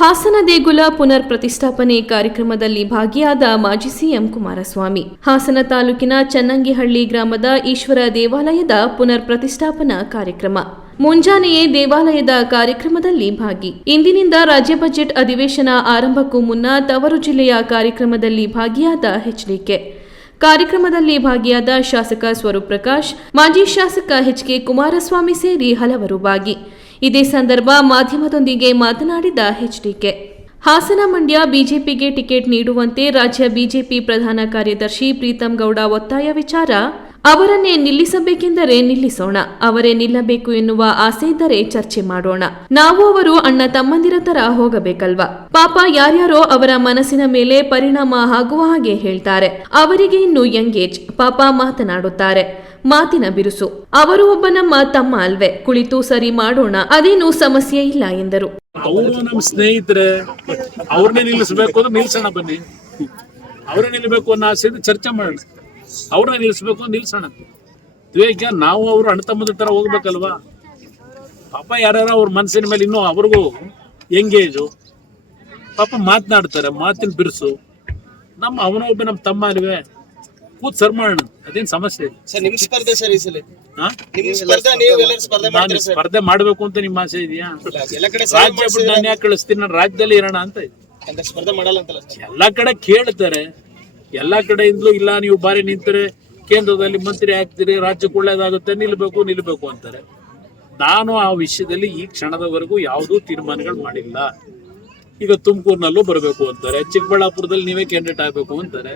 ಹಾಸನ ದೇಗುಲ ಪುನರ್ ಪ್ರತಿಷ್ಠಾಪನೆ ಕಾರ್ಯಕ್ರಮದಲ್ಲಿ ಭಾಗಿಯಾದ ಮಾಜಿ ಸಿಎಂ ಕುಮಾರಸ್ವಾಮಿ. ಹಾಸನ ತಾಲೂಕಿನ ಚನ್ನಂಗಿಹಳ್ಳಿ ಗ್ರಾಮದ ಈಶ್ವರ ದೇವಾಲಯದ ಪುನರ್ ಪ್ರತಿಷ್ಠಾಪನಾ ಕಾರ್ಯಕ್ರಮ. ಮುಂಜಾನೆಯೇ ದೇವಾಲಯದ ಕಾರ್ಯಕ್ರಮದಲ್ಲಿ ಭಾಗಿ. ಇಂದಿನಿಂದ ರಾಜ್ಯ ಬಜೆಟ್ ಅಧಿವೇಶನ ಆರಂಭಕ್ಕೂ ಮುನ್ನ ತವರು ಜಿಲ್ಲೆಯ ಕಾರ್ಯಕ್ರಮದಲ್ಲಿ ಭಾಗಿಯಾದ ಎಚ್ಡಿಕೆ. ಕಾರ್ಯಕ್ರಮದಲ್ಲಿ ಭಾಗಿಯಾದ ಶಾಸಕ ಸ್ವರೂಪ್ ಪ್ರಕಾಶ್, ಮಾಜಿ ಶಾಸಕ ಎಚ್.ಕೆ. ಕುಮಾರಸ್ವಾಮಿ ಸೇರಿ ಹಲವರು ಭಾಗಿ. ಇದೇ ಸಂದರ್ಭ ಮಾಧ್ಯಮದೊಂದಿಗೆ ಮಾತನಾಡಿದ ಎಚ್ಡಿಕೆ, ಹಾಸನ ಮಂಡ್ಯ ಬಿಜೆಪಿಗೆ ಟಿಕೆಟ್ ನೀಡುವಂತೆ ರಾಜ್ಯ ಬಿಜೆಪಿ ಪ್ರಧಾನ ಕಾರ್ಯದರ್ಶಿ ಪ್ರೀತಂ ಗೌಡ ಒತ್ತಾಯ ವಿಚಾರ. ಅವರನ್ನೇ ನಿಲ್ಲಿಸಬೇಕೆಂದರೆ ನಿಲ್ಲಿಸೋಣ, ಅವರೇ ನಿಲ್ಲಬೇಕು ಎನ್ನುವ ಆಸೆ ಇದ್ದರೆ ಚರ್ಚೆ ಮಾಡೋಣ. ನಾವು ಅವರು ಅಣ್ಣ ತಮ್ಮಂದಿರ ತರ ಹೋಗಬೇಕಲ್ವಾ? ಪಾಪ ಯಾರ್ಯಾರೋ ಅವರ ಮನಸ್ಸಿನ ಮೇಲೆ ಪರಿಣಾಮ ಆಗುವ ಹಾಗೆ ಹೇಳ್ತಾರೆ. ಅವರಿಗೆ ಇನ್ನು ಯಂಗ್ ಏಜ್, ಪಾಪ ಮಾತನಾಡುತ್ತಾರೆ, ಮಾತಿನ ಬಿರುಸು. ಅವರು ಒಬ್ಬ ನಮ್ಮ ತಮ್ಮ ಅಲ್ವೇ, ಕುಳಿತು ಸರಿ ಮಾಡೋಣ, ಅದೇನು ಸಮಸ್ಯೆ ಇಲ್ಲ ಎಂದರು. ಅವರು ನಮ್ಮ ಸ್ನೇಹಿತರೆ, ಅವ್ರನ್ನೇ ನಿಲ್ಲಿಸಬೇಕು ಅಂದ್ರೆ ನಿಲ್ಸೋಣ, ಬನ್ನಿ. ಅವರೇ ನಿಲ್ಲಬೇಕು ಅನ್ನೋ ಆಸೆ ಚರ್ಚೆ ಮಾಡೋಣ, ಅವ್ರನ್ನ ನಿಲ್ಲಿಸ್ಬೇಕು ನಿಲ್ಸೋಣ. ಈಗ ನಾವು ಅವರು ಅಣ್ಣ ತಮ್ಮದ ತರ ಹೋಗ್ಬೇಕಲ್ವಾ? ಪಾಪ ಯಾರ್ಯಾರ ಅವ್ರ ಮನಸ್ಸಿನ ಮೇಲೆ ಇನ್ನೂ ಅವ್ರಿಗೂ ಎಂಗೇಜು, ಪಾಪ ಮಾತನಾಡ್ತಾರೆ, ಮಾತಿನ ಬಿರುಸು. ಅವನೊಬ್ಬ ನಮ್ಮ ತಮ್ಮ ಅಲ್ವೇ, ಕೂತ್ ಸರ್ ಮಾಡೋಣ, ಅದೇನ್ ಸಮಸ್ಯೆ ಇಲ್ಲ. ಸ್ಪರ್ಧೆ ಮಾಡ್ಬೇಕು ಅಂತ ನಿಮ್ಮ ಆಸೆ ಇದೆಯಾ? ರಾಜ್ಯ ಬಿಟ್ಟು ನಾನು ಯಾಕೆ ಕಳಿಸ್ತೀನಿ, ನಾನು ರಾಜ್ಯದಲ್ಲಿ ಇರೋಣ ಅಂತ ಇದೆ. ಎಲ್ಲಾ ಕಡೆ ಕೇಳ್ತಾರೆ, ಎಲ್ಲಾ ಕಡೆಯಿಂದಲೂ ಇಲ್ಲ ನೀವು ಬಾರಿ ನಿಂತರೆ ಕೇಂದ್ರದಲ್ಲಿ ಮಂತ್ರಿ ಆಗ್ತೀರಿ, ರಾಜ್ಯಕ್ಕೆ ಒಳ್ಳೇದಾಗುತ್ತೆ, ನಿಲ್ಬೇಕು ಅಂತಾರೆ. ನಾನು ಆ ವಿಷಯದಲ್ಲಿ ಈ ಕ್ಷಣದವರೆಗೂ ಯಾವುದೂ ತೀರ್ಮಾನಗಳು ಮಾಡಿಲ್ಲ. ಈಗ ತುಮಕೂರಿನಲ್ಲೂ ಬರಬೇಕು ಅಂತಾರೆ, ಚಿಕ್ಕಬಳ್ಳಾಪುರದಲ್ಲಿ ನೀವೇ ಕ್ಯಾಂಡಿಡೇಟ್ ಆಗ್ಬೇಕು ಅಂತಾರೆ,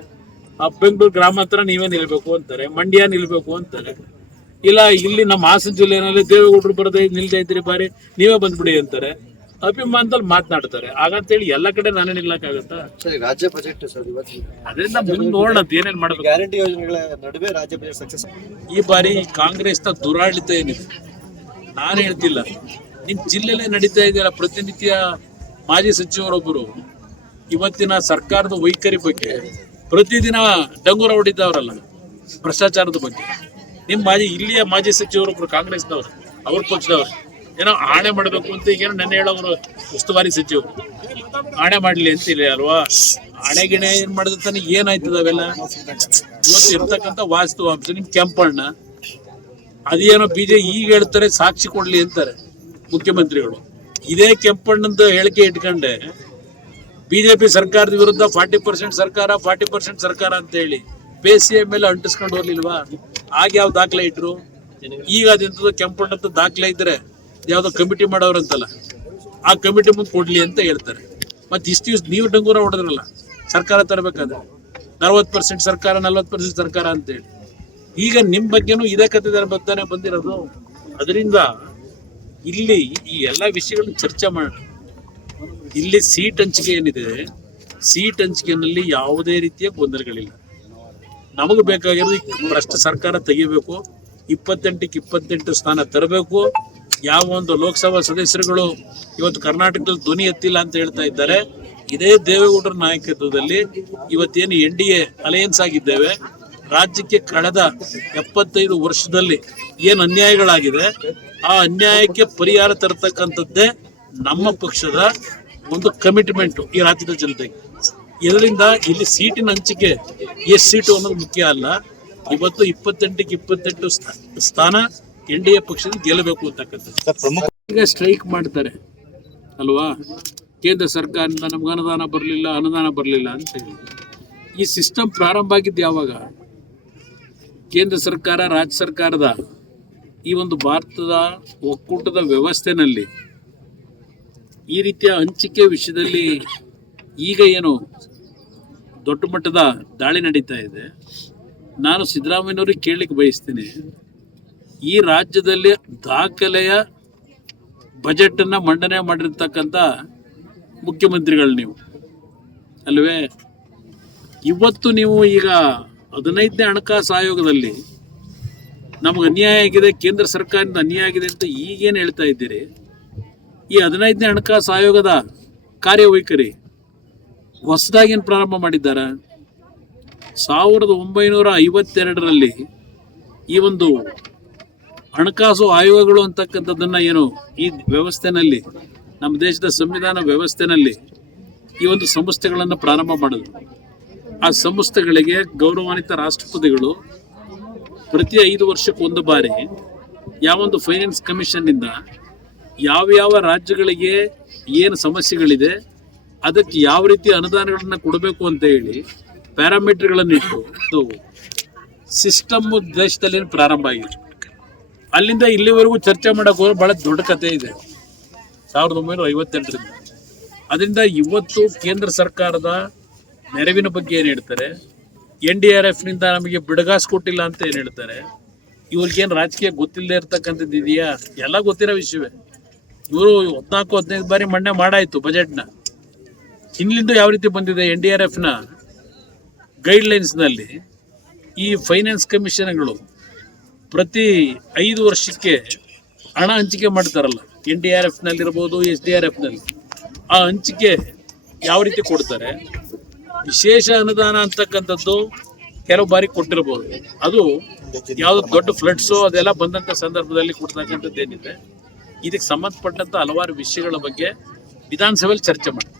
ಆ ಬೆಂಗಳೂರು ಗ್ರಾಮಾಂತರ ನೀವೇ ನಿಲ್ಬೇಕು ಅಂತಾರೆ, ಮಂಡ್ಯ ನಿಲ್ಬೇಕು ಅಂತಾರೆ. ಇಲ್ಲ ಇಲ್ಲಿ ನಮ್ಮ ಹಾಸನ ಜಿಲ್ಲೆಯಲ್ಲಿ ದೇವೇಗೌಡರು ಬರದೆ ನಿಲ್ತಾ ಇದ್ರಿ ಬಾರಿ, ನೀವೇ ಬಂದ್ಬಿಡಿ ಅಂತಾರೆ. ಅಭಿಮಾನದಲ್ಲಿ ಮಾತನಾಡ್ತಾರೆ. ಹಾಗಂತೇಳಿ ಎಲ್ಲ ಕಡೆ ನಾನೇ ನಿಲ್ಲಕ್ಕಾಗತ್ತಾ? ರಾಜ್ಯ ಬಜೆಟ್ ಅದರಿಂದ ಮುಂದೆ ನೋಡೋಣ ಏನೇನ್ ಮಾಡ್ಬೇಕು. ಗ್ಯಾರಂಟಿ ಯೋಜನೆಗಳ ನಡುವೆ ರಾಜ್ಯ ಬಜೆಟ್ ಸಕ್ಸಸ್. ಈ ಬಾರಿ ಕಾಂಗ್ರೆಸ್ನ ದುರಾಡಳಿತ ಏನಿದೆ ನಾನು ಹೇಳ್ತಿಲ್ಲ, ನಿಮ್ ಜಿಲ್ಲೆಲೇ ನಡೀತಾ ಇದೆಯಲ್ಲ. ಪ್ರತಿನಿತ್ಯ ಮಾಜಿ ಸಚಿವರೊಬ್ಬರು ಇವತ್ತಿನ ಸರ್ಕಾರದ ವೈಖರಿ ಬಗ್ಗೆ ಪ್ರತಿದಿನ ಡಂಗೂರ ಹೊಡಿತಾವ್ರಲ್ಲ, ಭ್ರಷ್ಟಾಚಾರದ ಬಗ್ಗೆ. ಇಲ್ಲಿಯ ಮಾಜಿ ಸಚಿವರೊಬ್ರು ಕಾಂಗ್ರೆಸ್ನವ್ರು, ಅವ್ರ ಪಕ್ಷದವ್ರು ಏನೋ ಆಣೆ ಮಾಡಬೇಕು ಅಂತ ಈಗೇನೋ ನೆನ್ನೆ ಹೇಳೋರು ಉಸ್ತುವಾರಿ ಸಚಿವರು ಆಣೆ ಮಾಡ್ಲಿ ಅಂತ ಇಲ್ಲ ಅಲ್ವಾ? ಆಣೆಗಿಣೆ ಏನ್ ಮಾಡಿದ್ರೆ ಏನಾಯ್ತದ ಅವೆಲ್ಲ? ಇವತ್ತು ಇರ್ತಕ್ಕಂಥ ವಾಸ್ತವಾಂಶ ನಿಮ್ ಕೆಂಪಣ್ಣ ಅದೇನೋ ಈಗ ಹೇಳ್ತಾರೆ, ಸಾಕ್ಷಿ ಕೊಡ್ಲಿ ಅಂತಾರೆ ಮುಖ್ಯಮಂತ್ರಿಗಳು. ಇದೇ ಕೆಂಪಣ್ಣಂದು ಹೇಳಿಕೆ ಇಟ್ಕೊಂಡೆ ಬಿಜೆಪಿ ಸರ್ಕಾರದ ವಿರುದ್ಧ 40% ಸರ್ಕಾರ 40% ಸರ್ಕಾರ ಅಂತ ಹೇಳಿ PCM ಮೇಲೆ ಅಂಟಿಸ್ಕೊಂಡು ಹೋಗ್ಲಿಲ್ವಾ? ಆಗ ಯಾವ ದಾಖಲೆ ಇಟ್ರು? ಈಗ ಅದೆಂತದ ಕೆಂಪಣ್ಣದ ದಾಖಲೆ ಇದ್ರೆ ಯಾವ್ದೋ ಕಮಿಟಿ ಮಾಡೋರಂತಲ್ಲ, ಆ ಕಮಿಟಿ ಮುಂದೆ ಕೊಡ್ಲಿ ಅಂತ ಹೇಳ್ತಾರೆ. ಮತ್ತೆ ಇಷ್ಟು ದಿವ್ಸ ನೀವು ಡಂಗೂರ ಹೊಡೆದ್ರಲ್ಲ ಸರ್ಕಾರ ತರಬೇಕಾದ್ರೆ 40% ಸರ್ಕಾರ 40% ಸರ್ಕಾರ ಅಂತೇಳಿ. ಈಗ ನಿಮ್ ಬಗ್ಗೆನೂ ಇದೇ ಕತೆ ಬರ್ತಾನೆ ಬಂದಿರೋದು. ಅದರಿಂದ ಇಲ್ಲಿ ಈ ಎಲ್ಲ ವಿಷಯಗಳನ್ನ ಚರ್ಚೆ ಮಾಡೋಣ. ಇಲ್ಲಿ ಸೀಟ್ ಹಂಚಿಕೆ ಏನಿದೆ, ಸೀಟ್ ಹಂಚಿಕೆಯಲ್ಲಿ ಯಾವುದೇ ರೀತಿಯ ಗೊಂದಲಗಳಿಲ್ಲ. ನಮಗೆ ಬೇಕಾಗಿರೋದು ಭ್ರಷ್ಟ ಸರ್ಕಾರ ತೆಗಿಬೇಕು, 28ಕ್ಕೆ 28 ಸ್ಥಾನ ತರಬೇಕು. ಯಾವ ಒಂದು ಲೋಕಸಭಾ ಸದಸ್ಯರುಗಳು ಇವತ್ತು ಕರ್ನಾಟಕದಲ್ಲಿ ಧ್ವನಿ ಎತ್ತಿಲ್ಲ ಅಂತ ಹೇಳ್ತಾ ಇದ್ದಾರೆ, ಇದೇ ದೇವೇಗೌಡರ ನಾಯಕತ್ವದಲ್ಲಿ ಇವತ್ತೇನು NDA ಅಲಯನ್ಸ್ ಆಗಿದ್ದೇವೆ, ರಾಜ್ಯಕ್ಕೆ ಕಳೆದ 75 ವರ್ಷದಲ್ಲಿ ಏನು ಅನ್ಯಾಯಗಳಾಗಿದೆ ಆ ಅನ್ಯಾಯಕ್ಕೆ ಪರಿಹಾರ ತರತಕ್ಕಂಥದ್ದೇ ನಮ್ಮ ಪಕ್ಷದ ಒಂದು ಕಮಿಟ್ಮೆಂಟ್ ಈ ರಾಜ್ಯದ ಜನತೆಗೆ. ಇದರಿಂದ ಇಲ್ಲಿ ಸೀಟಿನ ಹಂಚಿಕೆ ಎಷ್ಟು ಸೀಟು ಅನ್ನೋದು ಮುಖ್ಯ ಅಲ್ಲ. ಇವತ್ತು 28ಕ್ಕೆ 28 ಸ್ಥಾನ NDA ಪಕ್ಷದ ಗೆಲ್ಲಬೇಕು ಅಂತಕ್ಕಂಥದ್ದು. ಈಗ ಸ್ಟ್ರೈಕ್ ಮಾಡ್ತಾರೆ ಅಲ್ವಾ? ಕೇಂದ್ರ ಸರ್ಕಾರದಿಂದ ನಮ್ಗೆ ಅನುದಾನ ಬರಲಿಲ್ಲ ಅಂತ ಹೇಳಿ. ಈ ಸಿಸ್ಟಮ್ ಪ್ರಾರಂಭ ಆಗಿದ್ದು ಯಾವಾಗ? ಕೇಂದ್ರ ಸರ್ಕಾರ ರಾಜ್ಯ ಸರ್ಕಾರದ ಈ ಒಂದು ಭಾರತದ ಒಕ್ಕೂಟದ ವ್ಯವಸ್ಥೆನಲ್ಲಿ ಈ ರೀತಿಯ ಹಂಚಿಕೆ ವಿಷಯದಲ್ಲಿ ಈಗ ಏನು ದೊಡ್ಡ ಮಟ್ಟದ ದಾಳಿ ನಡೀತಾ ಇದೆ. ನಾನು ಸಿದ್ದರಾಮಯ್ಯನವ್ರಿಗೆ ಕೇಳಲಿಕ್ಕೆ ಬಯಸ್ತೀನಿ, ಈ ರಾಜ್ಯದಲ್ಲಿ ದಾಖಲೆಯ ಬಜೆಟನ್ನು ಮಂಡನೆ ಮಾಡಿರ್ತಕ್ಕಂಥ ಮುಖ್ಯಮಂತ್ರಿಗಳು ನೀವು ಅಲ್ವೇ? ಇವತ್ತು ನೀವು ಈಗ 15ನೇ ಹಣಕಾಸು ಆಯೋಗದಲ್ಲಿ ನಮ್ಗೆ ಅನ್ಯಾಯ ಆಗಿದೆ, ಕೇಂದ್ರ ಸರ್ಕಾರದಿಂದ ಅನ್ಯಾಯ ಆಗಿದೆ ಅಂತ ಈಗೇನು ಹೇಳ್ತಾ ಇದ್ದೀರಿ? ಈ 15ನೇ ಹಣಕಾಸು ಆಯೋಗದ ಕಾರ್ಯವೈಖರಿ ಹೊಸದಾಗೇನು ಪ್ರಾರಂಭ ಮಾಡಿದ್ದಾರೆ? 1952ರಲ್ಲಿ ಈ ಒಂದು ಹಣಕಾಸು ಆಯೋಗಗಳು ಅಂತಕ್ಕಂಥದ್ದನ್ನು ಏನು ಈ ವ್ಯವಸ್ಥೆನಲ್ಲಿ ನಮ್ಮ ದೇಶದ ಸಂವಿಧಾನ ವ್ಯವಸ್ಥೆನಲ್ಲಿ ಈ ಒಂದು ಸಂಸ್ಥೆಗಳನ್ನು ಪ್ರಾರಂಭ ಮಾಡಿದ್ರು. ಆ ಸಂಸ್ಥೆಗಳಿಗೆ ಗೌರವಾನ್ವಿತ ರಾಷ್ಟ್ರಪತಿಗಳು ಪ್ರತಿ 5 ವರ್ಷಕ್ಕೆ ಒಂದು ಬಾರಿ ಯಾವೊಂದು ಫೈನಾನ್ಸ್ ಕಮಿಷನ್ನಿಂದ ಯಾವ ರಾಜ್ಯಗಳಿಗೆ ಏನು ಸಮಸ್ಯೆಗಳಿದೆ ಅದಕ್ಕೆ ಯಾವ ರೀತಿ ಅನುದಾನಗಳನ್ನು ಕೊಡಬೇಕು ಅಂತ ಹೇಳಿ ಪ್ಯಾರಾಮೀಟರ್ಗಳನ್ನು ಇಟ್ಟು ಸಿಸ್ಟಮ್ ದೇಶದಲ್ಲಿ ಪ್ರಾರಂಭ ಆಗಿದೆ. ಅಲ್ಲಿಂದ ಇಲ್ಲಿವರೆಗೂ ಚರ್ಚೆ ಮಾಡೋಕೆ ಹೋದ್ರೆ ಭಾಳ ದೊಡ್ಡ ಕಥೆ ಇದೆ 1958ರಿಂದ. ಅದರಿಂದ ಇವತ್ತು ಕೇಂದ್ರ ಸರ್ಕಾರದ ನೆರವಿನ ಬಗ್ಗೆ ಏನು ಹೇಳ್ತಾರೆ, NDRFನಿಂದ ನಮಗೆ ಬಿಡುಗಾಸು ಕೊಟ್ಟಿಲ್ಲ ಅಂತ ಏನು ಹೇಳ್ತಾರೆ, ಇವ್ರಿಗೇನು ರಾಜಕೀಯ ಗೊತ್ತಿಲ್ಲದೆ ಇರ್ತಕ್ಕಂಥದ್ದು ಇದೆಯಾ? ಎಲ್ಲ ಗೊತ್ತಿರೋ ವಿಷಯವೇ. ಇವರು 14-15 ಬಾರಿ ಮಣ್ಣೆ ಮಾಡಾಯಿತು ಬಜೆಟ್ನ. ಹಿಂದ್ಲಿಂದ ಯಾವ ರೀತಿ ಬಂದಿದೆ NDRFನ ಗೈಡ್ಲೈನ್ಸ್ನಲ್ಲಿ ಈ ಫೈನಾನ್ಸ್ ಕಮಿಷನ್ಗಳು ಪ್ರತಿ 5 ವರ್ಷಕ್ಕೆ ಹಣ ಹಂಚಿಕೆ ಮಾಡ್ತಾರಲ್ಲ, NDRFನಲ್ಲಿರ್ಬೋದು SDRFನಲ್ಲಿ, ಆ ಹಂಚಿಕೆ ಯಾವ ರೀತಿ ಕೊಡ್ತಾರೆ, ವಿಶೇಷ ಅನುದಾನ ಅಂತಕ್ಕಂಥದ್ದು ಕೆಲವು ಬಾರಿ ಕೊಟ್ಟಿರ್ಬೋದು. ಅದು ಯಾವುದೋ ದೊಡ್ಡ ಫ್ಲಡ್ಸು ಅದೆಲ್ಲ ಬಂದಂಥ ಸಂದರ್ಭದಲ್ಲಿ ಕೊಡ್ತಕ್ಕಂಥದ್ದು ಏನಿದೆ, ಇದಕ್ಕೆ ಸಂಬಂಧಪಟ್ಟಂಥ ಹಲವಾರು ವಿಷಯಗಳ ಬಗ್ಗೆ ವಿಧಾನಸಭೆಯಲ್ಲಿ ಚರ್ಚೆ ಮಾಡ್ತಾರೆ.